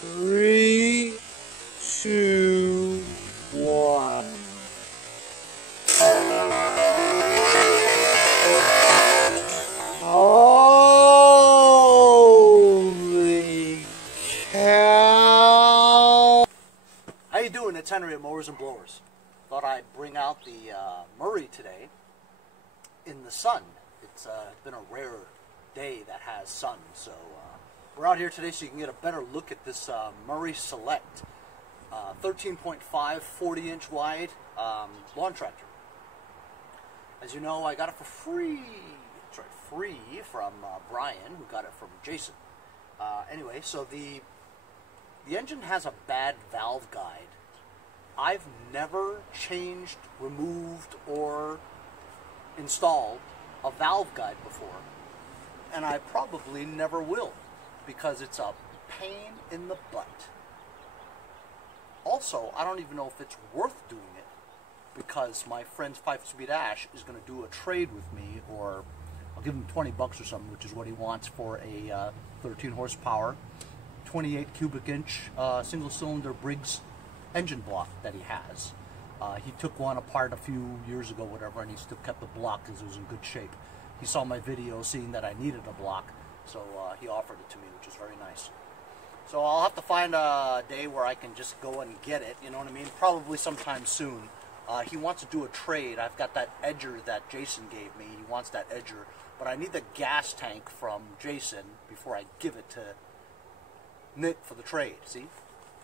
3, 2, 1. Holy cow! How you doing? It's Henry at Mowers and Blowers. Thought I'd bring out the Murray today in the sun. It's been a rare day that has sun, so we're out here today so you can get a better look at this Murray Select 13.5 40-inch wide lawn tractor. As you know, I got it for free. That's right, free from Brian, who got it from Jason. Anyway, so the engine has a bad valve guide. I've never changed, removed, or installed a valve guide before, and I probably never will, because it's a pain in the butt. Also, I don't even know if it's worth doing it, because my friend's 5-speed Ash is going to do a trade with me, or I'll give him 20 bucks or something, which is what he wants for a 13 horsepower, 28 cubic inch single cylinder Briggs engine block that he has. He took one apart a few years ago, whatever, and he still kept the block because it was in good shape. He saw my video seeing that I needed a block, so he offered it to me, which is very nice. So I'll have to find a day where I can just go and get it, you know what I mean? Probably sometime soon. He wants to do a trade. I've got that edger that Jason gave me. He wants that edger, but I need the gas tank from Jason before I give it to Nick for the trade, see?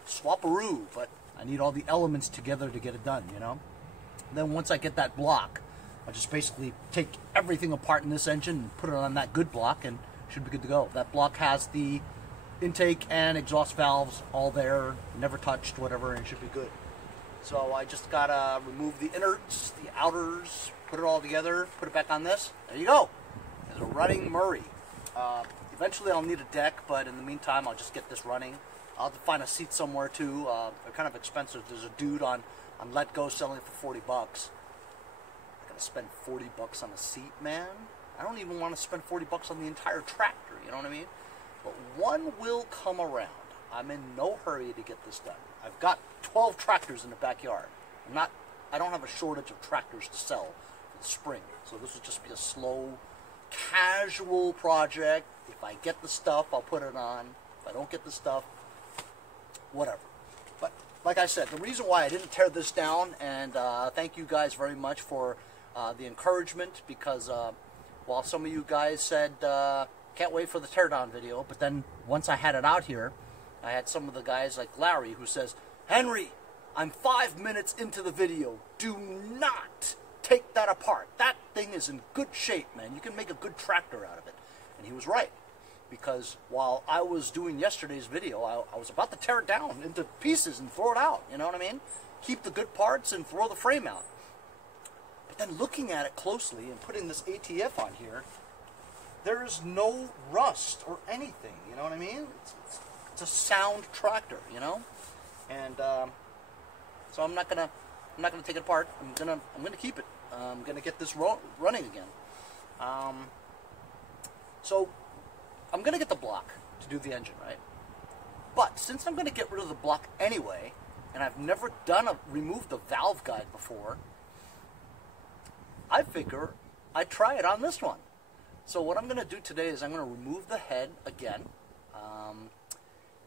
Swap-a-roo, but I need all the elements together to get it done, you know? Then once I get that block, I'll just basically take everything apart in this engine and put it on that good block and should be good to go. That block has the intake and exhaust valves all there, never touched, whatever, and it should be good. So I just gotta remove the innards, the outers, put it all together, put it back on this. There you go. There's a running Murray. Eventually I'll need a deck, but in the meantime I'll just get this running. I'll have to find a seat somewhere too. They're kind of expensive. There's a dude on Let Go selling it for 40 bucks. I gotta spend 40 bucks on a seat, man. I don't even want to spend 40 bucks on the entire tractor, you know what I mean? But one will come around. I'm in no hurry to get this done. I've got 12 tractors in the backyard. I don't have a shortage of tractors to sell for the spring. So this will just be a slow, casual project. If I get the stuff, I'll put it on. If I don't get the stuff, whatever. But like I said, the reason why I didn't tear this down, and thank you guys very much for the encouragement, because while some of you guys said can't wait for the teardown video, but then once I had it out here, I had some of the guys like Larry who says, Henry, I'm 5 minutes into the video. Do not take that apart. That thing is in good shape, man. You can make a good tractor out of it. And he was right. Because while I was doing yesterday's video, I was about to tear it down into pieces and throw it out, you know what I mean? Keep the good parts and throw the frame out. But then looking at it closely and putting this ATF on here, there is no rust or anything, you know what I mean? It's a sound tractor, you know? And so I'm not gonna take it apart. I'm gonna keep it. I'm gonna get this running again. So I'm going to get the block to do the engine, right? But since I'm going to get rid of the block anyway, and I've never removed the valve guide before, I figure I'd try it on this one. So what I'm going to do today is I'm going to remove the head again,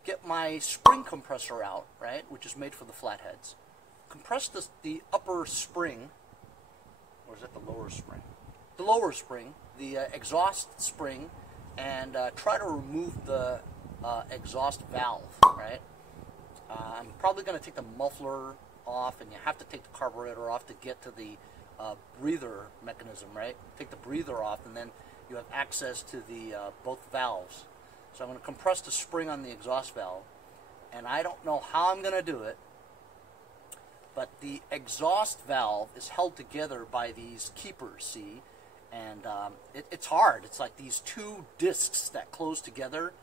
get my spring compressor out, right, which is made for the flatheads, compress the upper spring, or is it the lower spring? The lower spring, the exhaust spring, and try to remove the exhaust valve, right? I'm probably going to take the muffler off, and you have to take the carburetor off to get to the breather mechanism, right? Take the breather off, and then you have access to the both valves. So I'm going to compress the spring on the exhaust valve, and I don't know how I'm going to do it, but the exhaust valve is held together by these keepers, see? And it's hard. It's like these two discs that close together.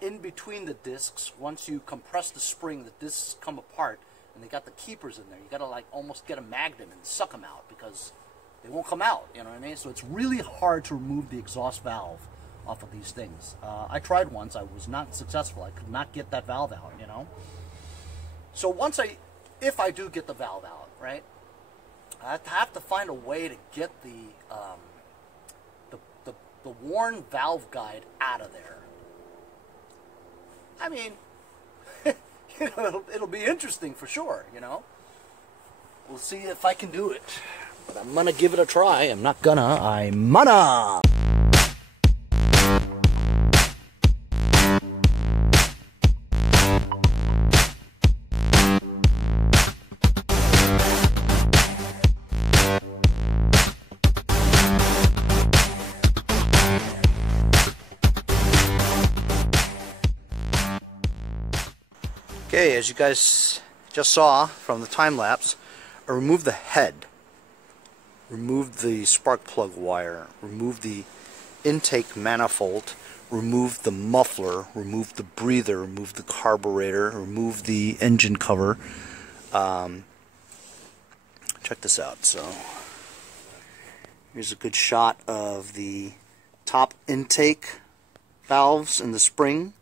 In between the discs, once you compress the spring, the discs come apart, and they got the keepers in there. You got to like almost get a magnet and suck them out because they won't come out. You know what I mean? So it's really hard to remove the exhaust valve off of these things. I tried once. I was not successful. I could not get that valve out, you know. So if I do get the valve out, right, I have to find a way to get the worn valve guide out of there. I mean, you know, it'll be interesting for sure, you know. We'll see if I can do it. But I'm gonna give it a try. I'm gonna. Okay, as you guys just saw from the time lapse, I removed the head, removed the spark plug wire, removed the intake manifold, removed the muffler, removed the breather, removed the carburetor, removed the engine cover. Check this out. So here's a good shot of the top intake valves in the spring,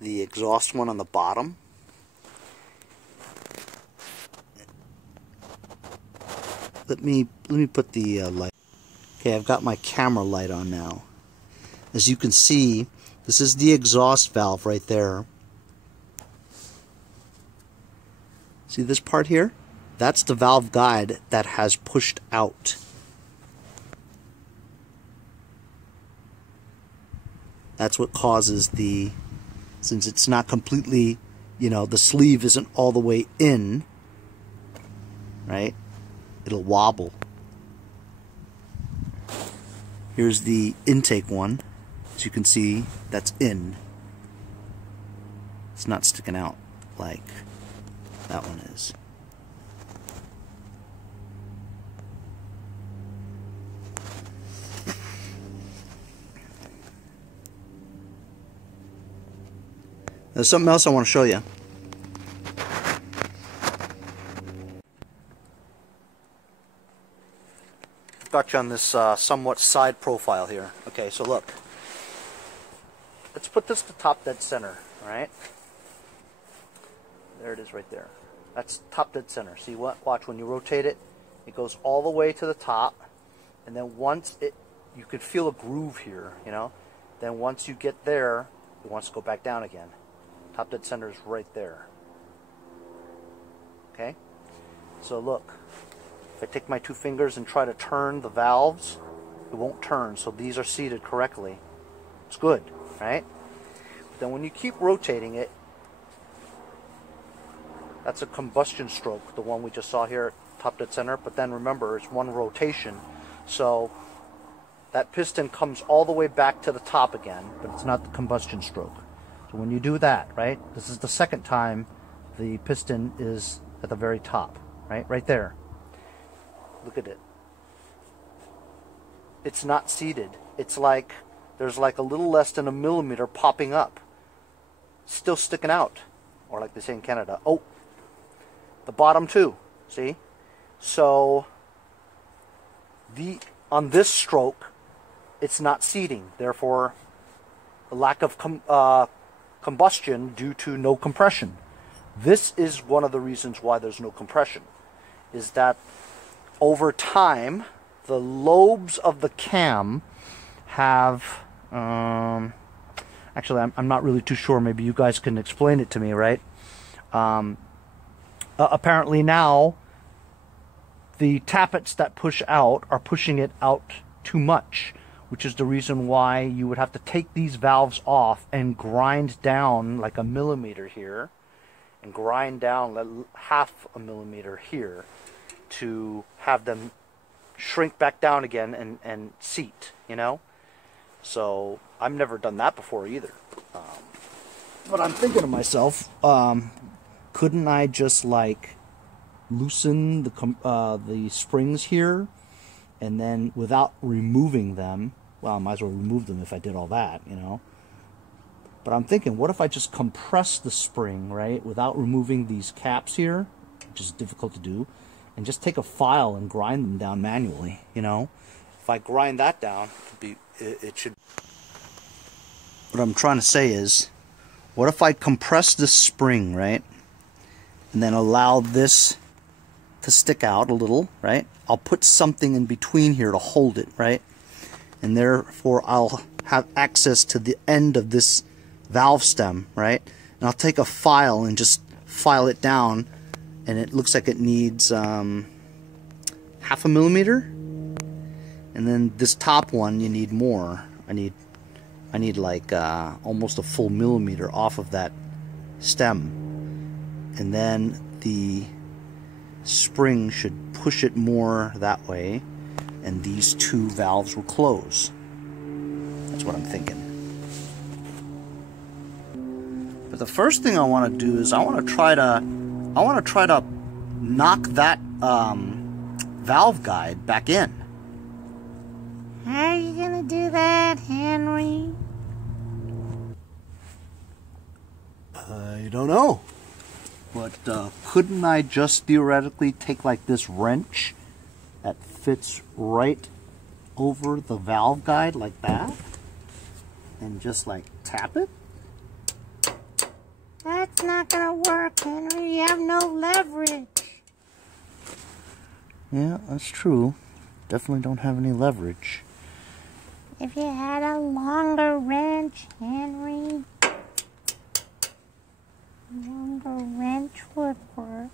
the exhaust one on the bottom. Let me put the light. Okay, I've got my camera light on now. As you can see, this is the exhaust valve right there. See this part here? That's the valve guide that has pushed out. That's what causes the, since it's not completely, you know, the sleeve isn't all the way in, right? It'll wobble. Here's the intake one. As you can see, that's in. It's not sticking out like that one is. There's something else I want to show you. Got you on this somewhat side profile here. Okay, so look. Let's put this to top dead center, alright? There it is right there. That's top dead center. See what? Watch, when you rotate it, it goes all the way to the top, and then once you could feel a groove here, you know? Then once you get there, it wants to go back down again. Top dead center is right there. Okay? So look. If I take my two fingers and try to turn the valves, it won't turn. So these are seated correctly. It's good, right? But then when you keep rotating it, that's a combustion stroke, the one we just saw here at top dead center. But then remember, it's one rotation. So that piston comes all the way back to the top again, but it's not the combustion stroke. So when you do that, right, this is the second time the piston is at the very top, right? Right there. Look at it. It's not seated. It's like there's like a little less than a millimeter popping up. Still sticking out. Or like they say in Canada. Oh, the bottom too. See? So on this stroke, it's not seating. Therefore, a lack of combustion due to no compression. This is one of the reasons why there's no compression. Is that over time, the lobes of the cam have, actually I'm not really too sure, maybe you guys can explain it to me, right? Apparently now, the tappets that push out are pushing it out too much, which is the reason why you would have to take these valves off and grind down like a millimeter here, and grind down half a millimeter here, to have them shrink back down again and seat, you know? So I've never done that before either. But I'm thinking to myself, couldn't I just like loosen the springs here, and then without removing them, well, I might as well remove them if I did all that, you know? But I'm thinking, what if I just compress the spring, right, without removing these caps here, which is difficult to do, and just take a file and grind them down manually, you know? If I grind that down, it should... What I'm trying to say is, what if I compress this spring, right? And then allow this to stick out a little, right? I'll put something in between here to hold it, right? And therefore I'll have access to the end of this valve stem, right? And I'll take a file and just file it down, and it looks like it needs 0.5 millimeter. And then this top one, you need more. I need like almost a full millimeter off of that stem. And then the spring should push it more that way, and these two valves will close. That's what I'm thinking. But the first thing I want to do is I want to try to knock that valve guide back in. How are you gonna do that, Henry? I don't know. But couldn't I just theoretically take like this wrench that fits right over the valve guide like that and just like tap it? That's not gonna work, Henry. You have no leverage. Yeah, that's true. Definitely don't have any leverage. If you had a longer wrench, Henry, longer wrench would work.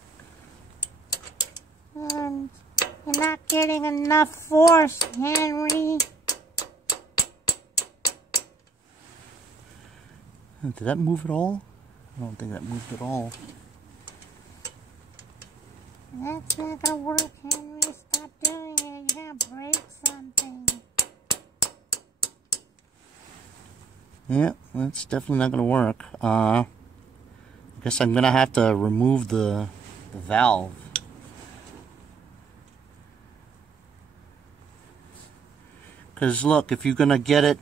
And you're not getting enough force, Henry. Did that move at all? I don't think that moved at all. That's not gonna work, Henry. Stop doing it. You're gonna break something. Yeah, that's definitely not gonna work. I guess I'm gonna have to remove the valve. Because look, if you're gonna get it,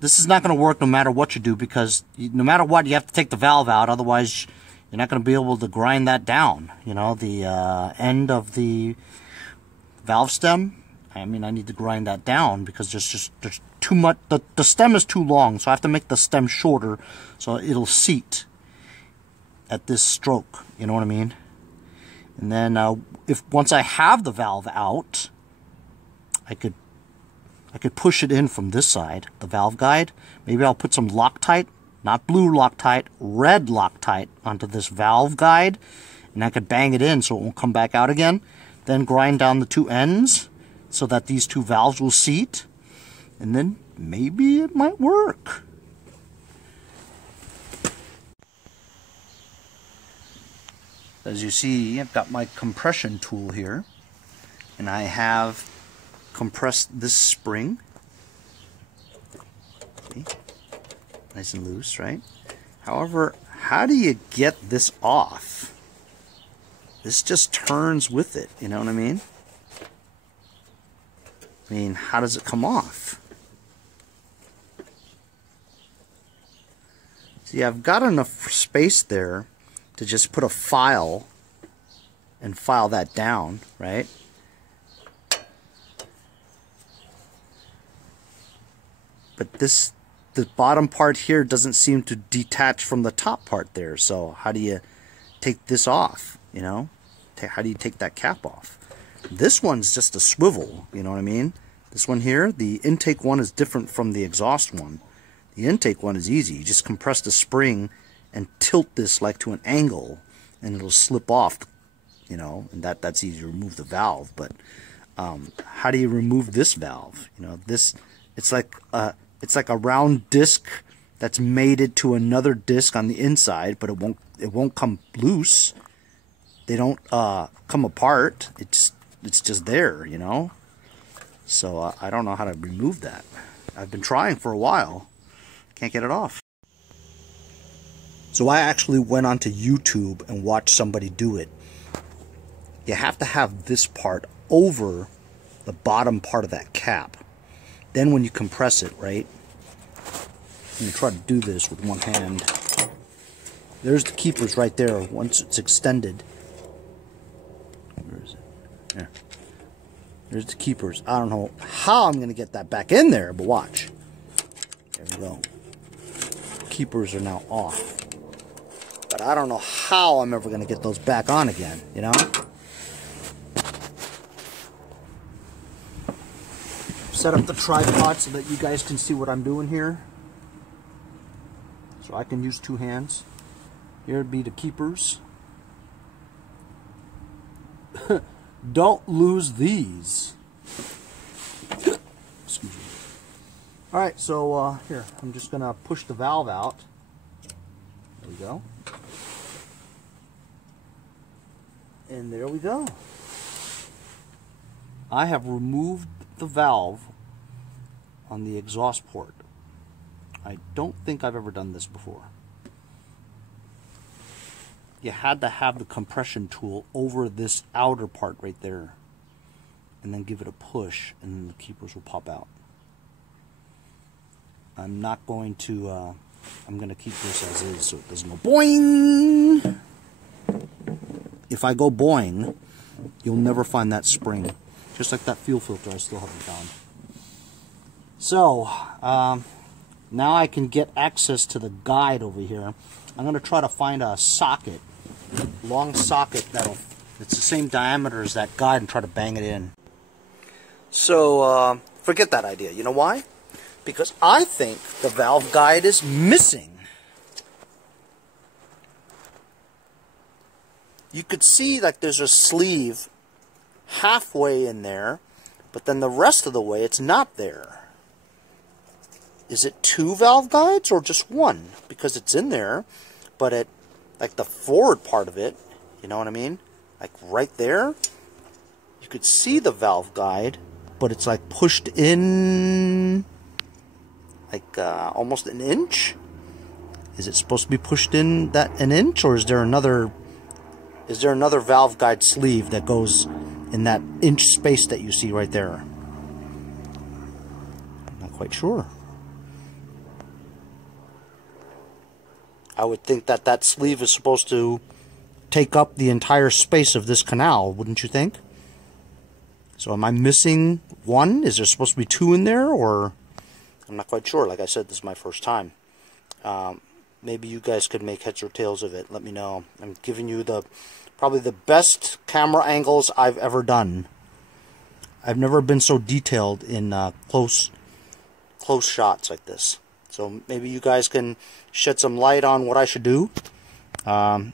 this is not gonna work no matter what you do, because no matter what, you have to take the valve out. Otherwise, you're not gonna be able to grind that down. You know, the end of the valve stem. I mean, I need to grind that down because there's too much. The stem is too long, so I have to make the stem shorter so it'll seat at this stroke. You know what I mean? And then once I have the valve out, I could push it in from this side, the valve guide. Maybe I'll put some Loctite, not blue Loctite, red Loctite onto this valve guide, and I could bang it in so it won't come back out again. Then grind down the two ends so that these two valves will seat, and then maybe it might work. As you see, I've got my compression tool here, and I have compressed this spring. See? Nice and loose, right? However, how do you get this off? This just turns with it, you know what I mean? I mean, how does it come off? See, I've got enough space there to just put a file and file that down, right? But the bottom part here doesn't seem to detach from the top part there. So how do you take this off, you know? How do you take that cap off? This one's just a swivel, you know what I mean? This one here, the intake one is different from the exhaust one. The intake one is easy. You just compress the spring and tilt this like to an angle, and it'll slip off, you know, and that's easy to remove the valve. But how do you remove this valve? You know, it's like a round disc that's mated to another disc on the inside, but it won't come loose. They don't come apart. It's just there, you know. So I don't know how to remove that. I've been trying for a while. Can't get it off. So I actually went onto YouTube and watched somebody do it. You have to have this part over the bottom part of that cap. Then when you compress it, right? I'm going to try to do this with one hand. There's the keepers right there once it's extended. Where is it? There. There's the keepers. I don't know how I'm going to get that back in there, but watch. There we go. Keepers are now off. But I don't know how I'm ever going to get those back on again, you know? Set up the tripod so that you guys can see what I'm doing here. So I can use two hands. Here would be the keepers. Don't lose these. Excuse me. Alright, so here, I'm just going to push the valve out. There we go. And there we go. I have removed the valve on the exhaust port. I don't think I've ever done this before. You had to have the compression tool over this outer part right there, and then give it a push, and then the keepers will pop out. I'm not going to, I'm going to keep this as is so it doesn't go boing. If I go boing, you'll never find that spring. Just like that fuel filter I still haven't found. So, now I can get access to the guide over here. I'm going to try to find a socket, long socket that's the same diameter as that guide, and try to bang it in. So, forget that idea. You know why? Because I think the valve guide is missing. You could see like there's a sleeve halfway in there, but then the rest of the way it's not there. Is it two valve guides or just one? Because it's in there, but it, like the forward part of it, you know what I mean? Like right there, you could see the valve guide, but it's like pushed in like almost an inch. Is it supposed to be pushed in that an inch, or is there another valve guide sleeve that goes in that inch space that you see right there? I'm not quite sure. I would think that that sleeve is supposed to take up the entire space of this canal, wouldn't you think? So am I missing one? Is there supposed to be two in there, or? I'm not quite sure. Like I said, this is my first time. Maybe you guys could make heads or tails of it. Let me know. I'm giving you probably the best camera angles I've ever done. I've never been so detailed in close shots like this. So maybe you guys can shed some light on what I should do. In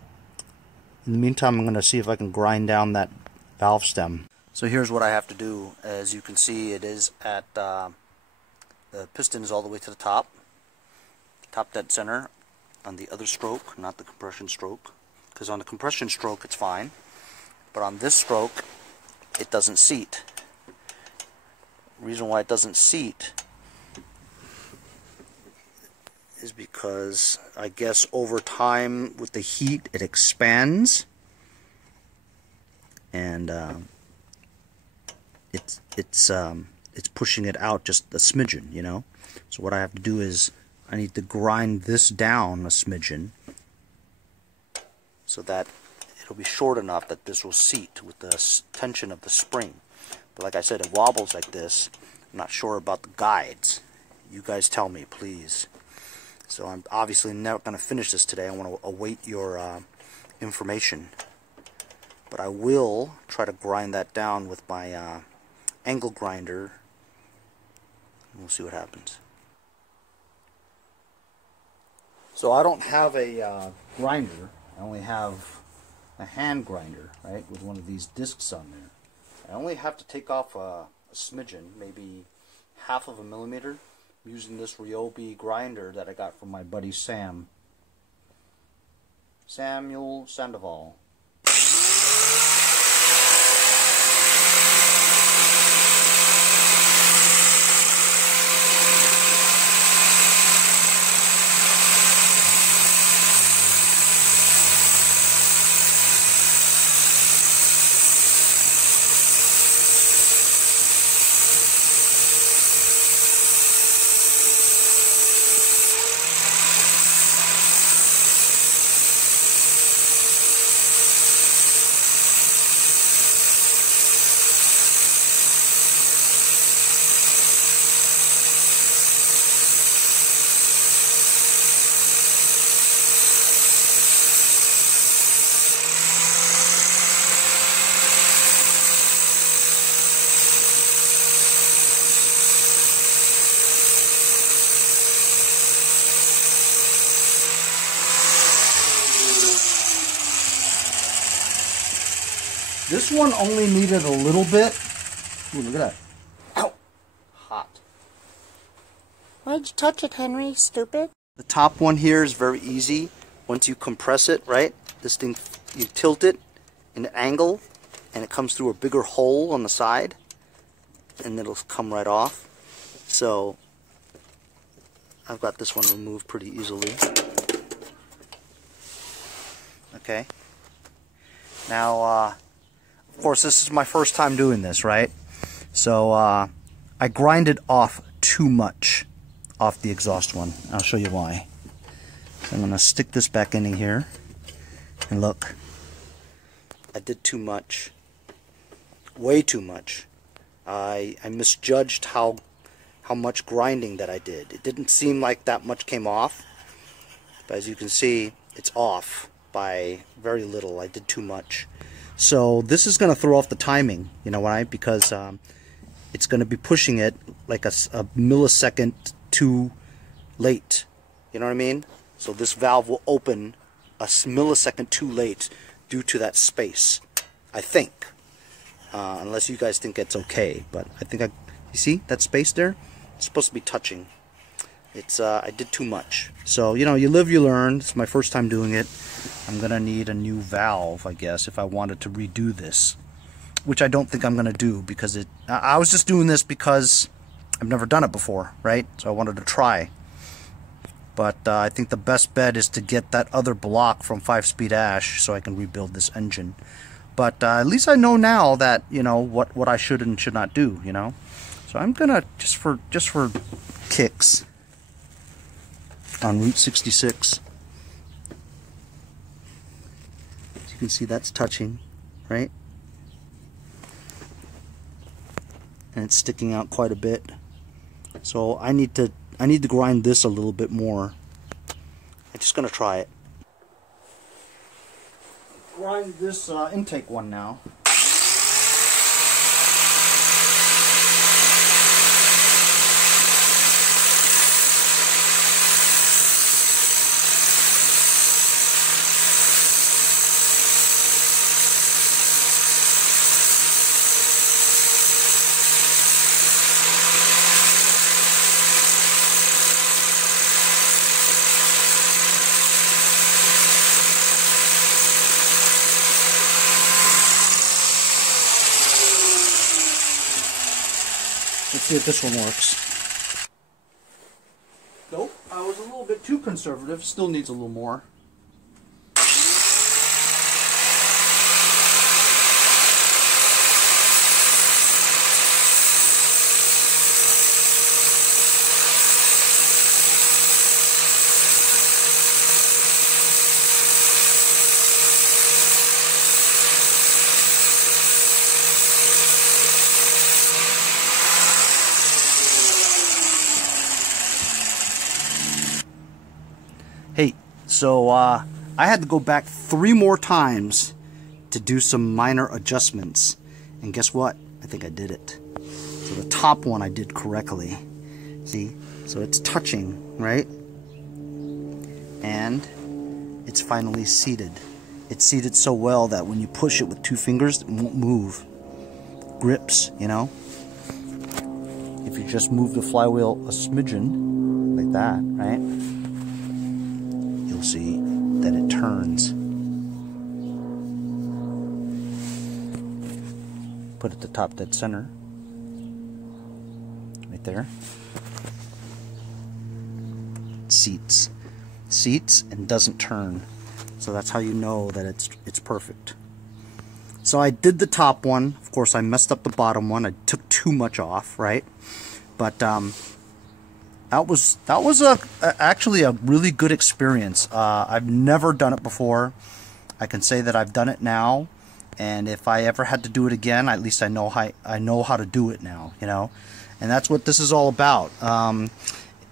the meantime, I'm going to see if I can grind down that valve stem. So here's what I have to do. As you can see, it is at the piston is all the way to the top dead center on the other stroke, not the compression stroke. Because on the compression stroke it's fine, but on this stroke it doesn't seat. The reason why it doesn't seat is because I guess over time with the heat it expands, and it's pushing it out just a smidgen, you know. So what I have to do is I need to grind this down a smidgen so that it'll be short enough that this will seat with the tension of the spring. But like I said, it wobbles like this. I'm not sure about the guides. You guys tell me, please. So I'm obviously not going to finish this today. I want to await your information. But I will try to grind that down with my angle grinder. We'll see what happens. So I don't have a grinder. I only have a hand grinder, right, with one of these discs on there. I only have to take off a smidgen, maybe 1/2 millimeter, using this Ryobi grinder that I got from my buddy Samuel Sandoval. This one only needed a little bit. Ooh, look at that. Ow! Hot. Why'd you touch it, Henry? Stupid. The top one here is very easy. Once you compress it, right? This thing, you tilt it in an angle, and it comes through a bigger hole on the side, and it'll come right off. So, I've got this one removed pretty easily. Okay. Now, of course, this is my first time doing this, right? So, I grinded off too much off the exhaust one. I'll show you why. So I'm going to stick this back in here, and look, I did too much. Way too much. I misjudged how much grinding that I did. It didn't seem like that much came off, but as you can see, it's off by very little. I did too much. So this is going to throw off the timing, you know why? Because it's going to be pushing it like a millisecond too late. You know what I mean? So this valve will open a millisecond too late due to that space, I think. Unless you guys think it's okay, but I think you see that space there? It's supposed to be touching. It's I did too much. So, you know, you live, you learn. It's my first time doing it. I'm gonna need a new valve, I guess, if I wanted to redo this, which I don't think I'm gonna do, because I was just doing this because I've never done it before, right? So I wanted to try. But I think the best bet is to get that other block from 5-Speed Ash so I can rebuild this engine. But at least I know now that, you know, what I should and should not do, you know. So I'm gonna just for kicks on Route 66. As you can see, that's touching, right? And it's sticking out quite a bit. So I need to grind this a little bit more. I'm just gonna try it. Grind this intake one now. Let's see if this one works. Nope, I was a little bit too conservative. Still needs a little more. Hey, so I had to go back 3 more times to do some minor adjustments, and guess what? I think I did it. So the top one I did correctly. See? So it's touching, right? And it's finally seated. It's seated so well that when you push it with 2 fingers, it won't move. Grips, you know? If you just move the flywheel a smidgen, like that, right? You'll see that it turns. Put it the top dead center. Right there. Seats and doesn't turn. So that's how you know that it's perfect. So I did the top one. Of course, I messed up the bottom one. I took too much off, right? But that was actually a really good experience. I've never done it before. I can say that I've done it now, and if I ever had to do it again, at least I know how to do it now, you know. And that's what this is all about.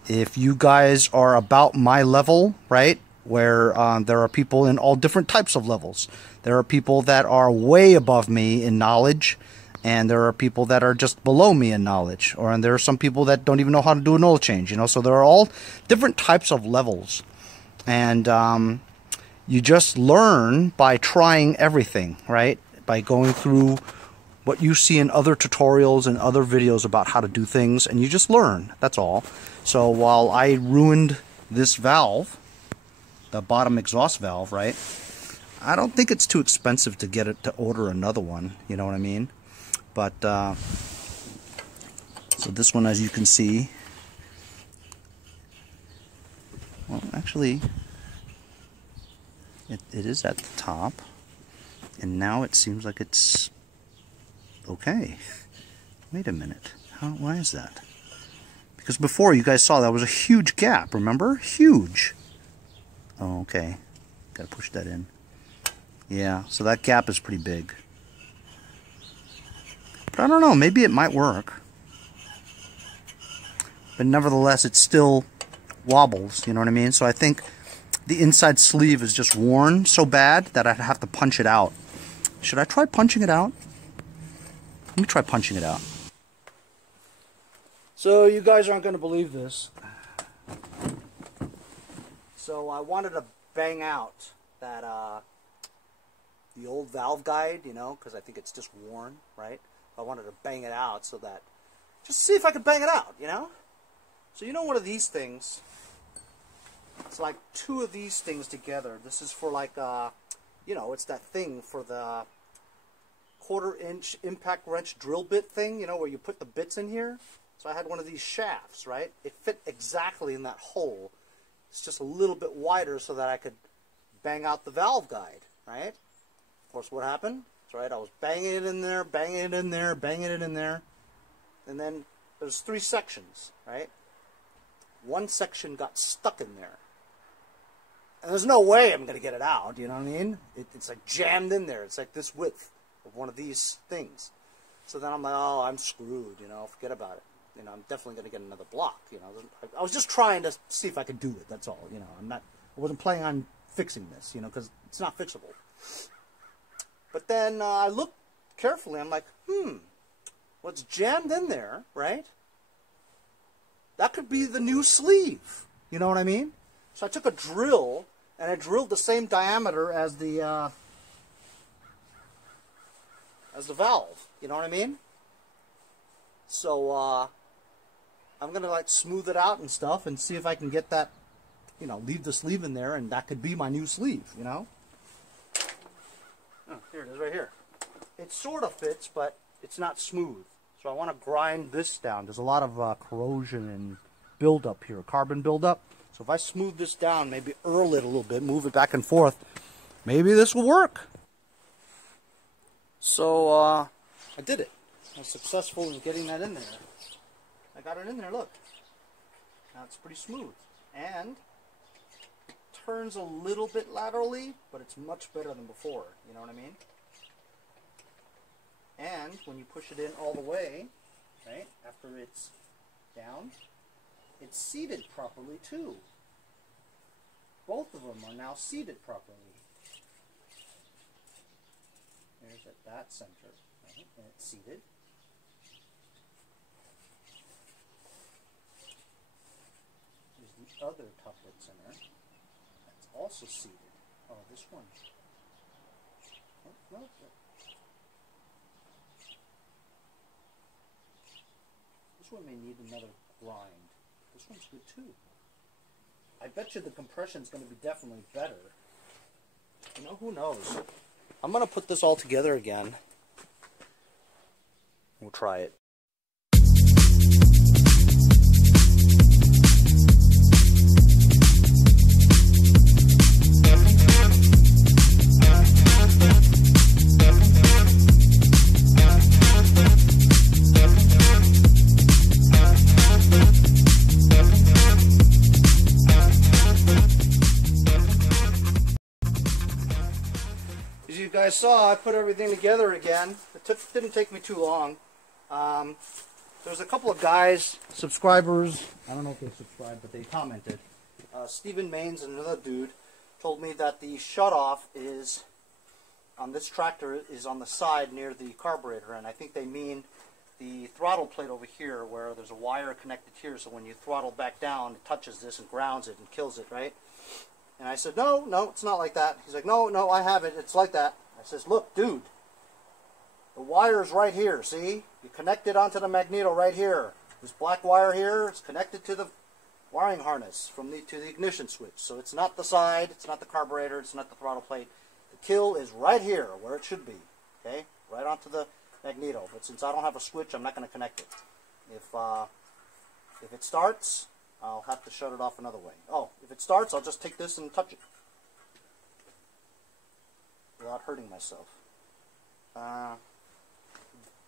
If you guys are about my level, right, where there are people in all different types of levels. There are people that are way above me in knowledge, and there are people that are just below me in knowledge, and there are some people that don't even know how to do an oil change, you know. So there are all different types of levels, and you just learn by trying everything, right? by going through what you see in other tutorials and other videos about how to do things, and you just learn. That's all. So while I ruined this valve, the bottom exhaust valve, right? I don't think it's too expensive to get it to order another one. You know what I mean? But so this one, as you can see, well, actually, it is at the top, and now it seems like it's okay. Wait a minute. Why is that? Because before, you guys saw that was a huge gap, remember? Huge. Oh, okay. Gotta push that in. Yeah, so that gap is pretty big. But I don't know, maybe it might work. But nevertheless, it still wobbles, you know what I mean? So I think the inside sleeve is just worn so bad that I'd have to punch it out. Should I try punching it out? Let me try punching it out. So you guys aren't going to believe this. So I wanted to bang out that the old valve guide, you know, because I think it's just worn, right? I wanted to bang it out so that, just see if I could bang it out, you know? So you know one of these things, it's like two of these things together. This is for like, you know, it's that thing for the 1/4 inch impact wrench drill bit thing, you know, where you put the bits in here. So I had one of these shafts, right? It fit exactly in that hole. It's just a little bit wider so that I could bang out the valve guide, right? Of course, what happened? That's right, I was banging it in there, banging it in there, banging it in there. And then there's 3 sections, right? One section got stuck in there. And there's no way I'm going to get it out, you know what I mean? It's like jammed in there. It's like this width of one of these things. So then I'm like, oh, I'm screwed, you know, forget about it. You know, I'm definitely going to get another block, you know. I was just trying to see if I could do it, that's all, you know. I wasn't planning on fixing this, you know, because it's not fixable. But then I looked carefully, I'm like, what's jammed in there, right? That could be the new sleeve, you know what I mean? So I took a drill, and I drilled the same diameter as the valve, you know what I mean? So I'm gonna like smooth it out and stuff, and see if I can get that, you know, leave the sleeve in there, and that could be my new sleeve, you know? Oh, here it is, right here. It sort of fits, but it's not smooth. So I want to grind this down. There's a lot of corrosion and buildup here, carbon buildup. So if I smooth this down, maybe earl it a little bit, move it back and forth, maybe this will work. So I did it. I was successful in getting that in there. I got it in there, look. Now it's pretty smooth. And it turns a little bit laterally, but it's much better than before. You know what I mean? And when you push it in all the way, right, after it's down, it's seated properly too. Both of them are now seated properly. There's at that center, right, and it's seated. There's the other tufflet center. That's also seated. Oh, this one. Oh, no. This one may need another grind. This one's good too. I bet you the compression's going to be definitely better. You know, who knows? I'm going to put this all together again. We'll try it. You guys saw I put everything together again. It didn't take me too long. There's a couple of guys, subscribers, I don't know if they subscribed, but they commented. Stephen Maines and another dude told me that the shutoff is on this tractor is on the side near the carburetor, and I think they mean the throttle plate over here where there's a wire connected here, so when you throttle back down it touches this and grounds it and kills it, right? And I said, no, it's not like that. He's like, no, I have it. It's like that. I says, look, dude, The wire's right here, see? You connect it onto the magneto right here. This black wire here is connected to the wiring harness to the ignition switch. So it's not the side, it's not the carburetor, it's not the throttle plate. The kill is right here where it should be. Okay? Right onto the magneto. But since I don't have a switch, I'm not going to connect it. If it starts, I'll have to shut it off another way. Oh, if it starts, I'll just take this and touch it without hurting myself.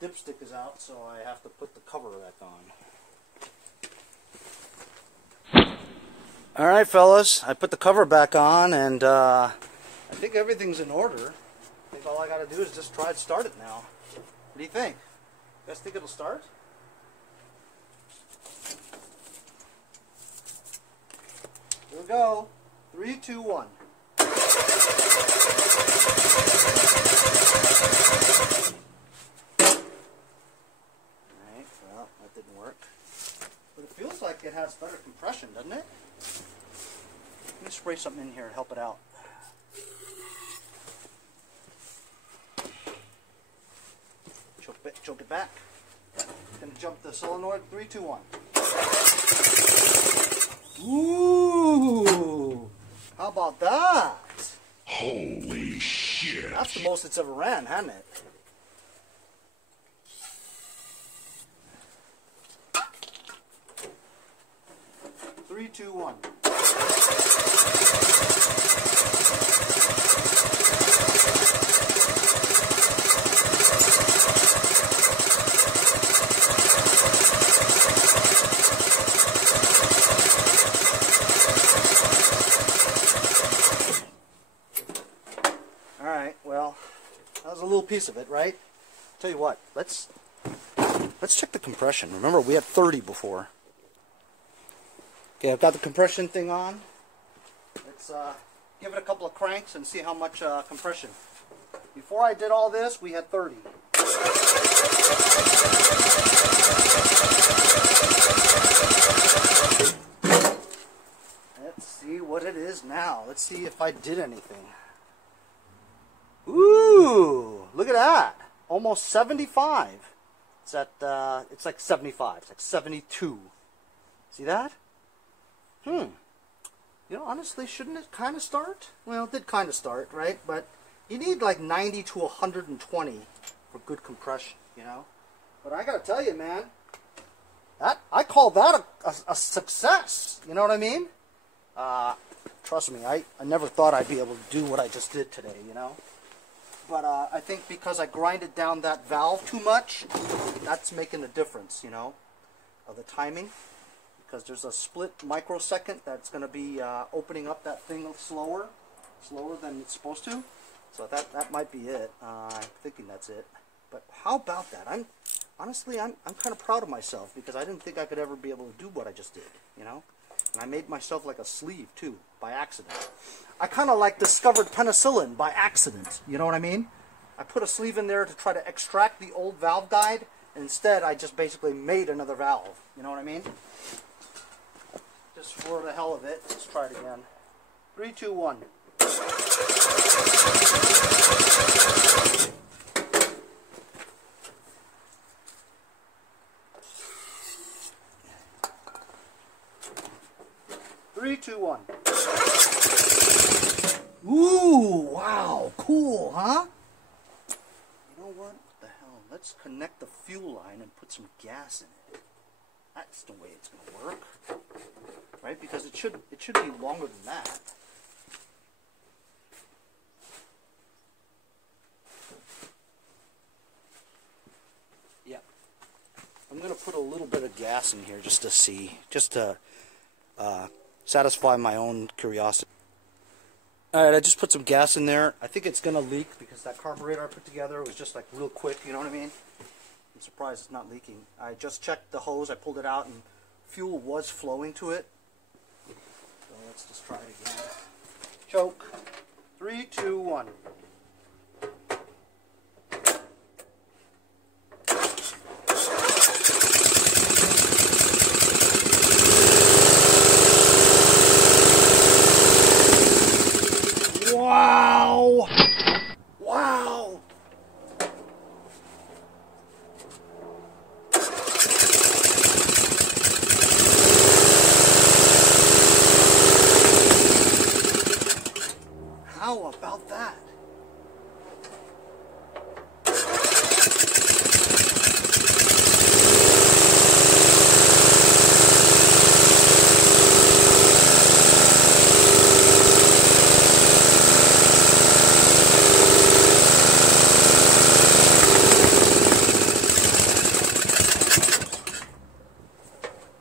Dipstick is out, so I have to put the cover back on. Alright, fellas, I put the cover back on, and I think everything's in order. I think all I gotta do is just try to start it now. What do you think? You guys think it'll start? Here we go. 3, 2, 1. Alright, well, that didn't work. But it feels like it has better compression, doesn't it? Let me spray something in here and help it out. Choke it back. Gonna jump the solenoid. 3, 2, 1. Ooh! How about that? Holy shit. That's the most it's ever ran, hasn't it? Three, two, one. Alright, well, that was a little piece of it, right? Tell you what, let's check the compression. Remember, we had 30 before. Okay, I've got the compression thing on. Let's give it a couple of cranks and see how much compression. Before I did all this, we had 30. Let's see what it is now. Let's see if I did anything. Ooh, look at that. Almost 75. It's at, it's like 75. It's like 72. See that? You know, honestly, shouldn't it kind of start? Well, it did kind of start, right? But you need like 90 to 120 for good compression, you know? But I gotta tell you, man, I call that a success. You know what I mean? Trust me, I never thought I'd be able to do what I just did today, you know? But I think because I grinded down that valve too much, that's making a difference, you know, of the timing. Because there's a split microsecond that's going to be opening up that thing slower than it's supposed to. So that might be it. I'm thinking that's it. But how about that? Honestly, I'm kind of proud of myself because I didn't think I could ever be able to do what I just did, you know? And I made myself like a sleeve, too, by accident. I kind of like discovered penicillin by accident, you know what I mean? I put a sleeve in there to try to extract the old valve guide, and instead I just basically made another valve, you know what I mean? Just for the hell of it, let's try it again. 3, 2, 1. Three, two, one. Ooh, wow, cool, huh? You know what? What the hell? Let's connect the fuel line and put some gas in it. That's the way it's gonna work, right? Because it should be longer than that. Yeah, I'm gonna put a little bit of gas in here just to see, just to satisfy my own curiosity. Alright, I just put some gas in there. I think it's gonna leak because that carburetor I put together was just like real quick, you know what I mean? I'm surprised it's not leaking. I just checked the hose, I pulled it out, and fuel was flowing to it. So let's just try it again. Choke. 3, 2, 1. Wow! Wow! How about that?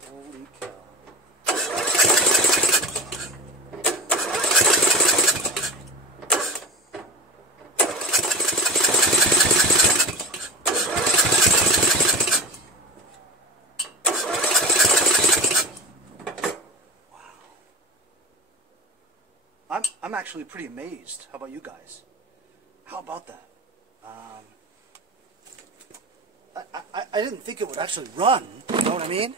Holy cow. I'm actually pretty amazed. How about you guys? How about that? I didn't think it would actually run. You know what I mean?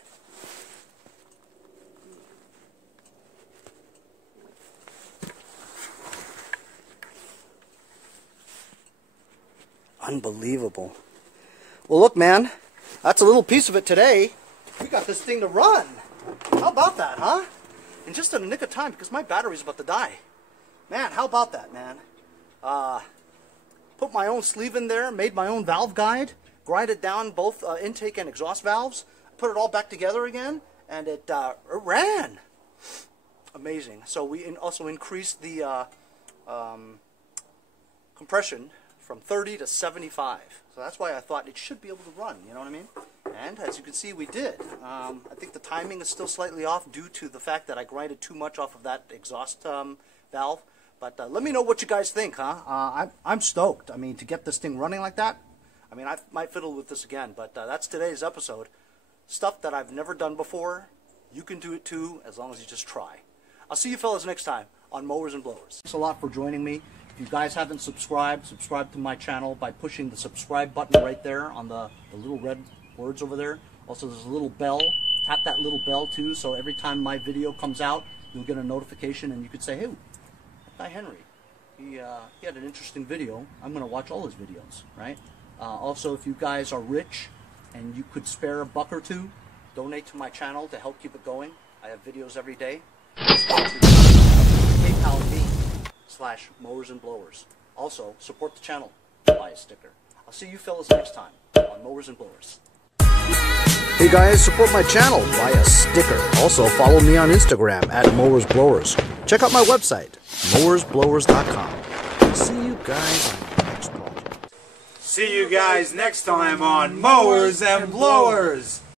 Unbelievable. Well, look, man. That's a little piece of it today. We got this thing to run. How about that, huh? And just in the nick of time, because my battery's about to die. Man, how about that, man? Put my own sleeve in there, made my own valve guide, grinded down both intake and exhaust valves, put it all back together again, and it ran. Amazing. So we also increased the compression from 30 to 75. So that's why I thought it should be able to run, you know what I mean? And as you can see, we did. I think the timing is still slightly off due to the fact that I grinded too much off of that exhaust valve. But let me know what you guys think, huh? I'm stoked. I mean, to get this thing running like that, I mean, I might fiddle with this again, but that's today's episode. Stuff that I've never done before. You can do it too, as long as you just try. I'll see you fellas next time on Mowers and Blowers. Thanks a lot for joining me. If you guys haven't subscribed, subscribe to my channel by pushing the subscribe button right there on the little red words over there. Also, there's a little bell. Tap that little bell too, so every time my video comes out, you'll get a notification and you could say, hey, Guy Henry, he had an interesting video. I'm going to watch all his videos, right? Also, if you guys are rich and you could spare $1 or $2, donate to my channel to help keep it going. I have videos every day. PayPal me/Mowers and Blowers. Also, support the channel. Buy a sticker. I'll see you fellas next time on Mowers and Blowers. Hey guys, support my channel. Buy a sticker. Also, follow me on Instagram at MowersBlowers. Check out my website, mowersblowers.com. See you guys on the next project. See you guys next time on Mowers and Blowers.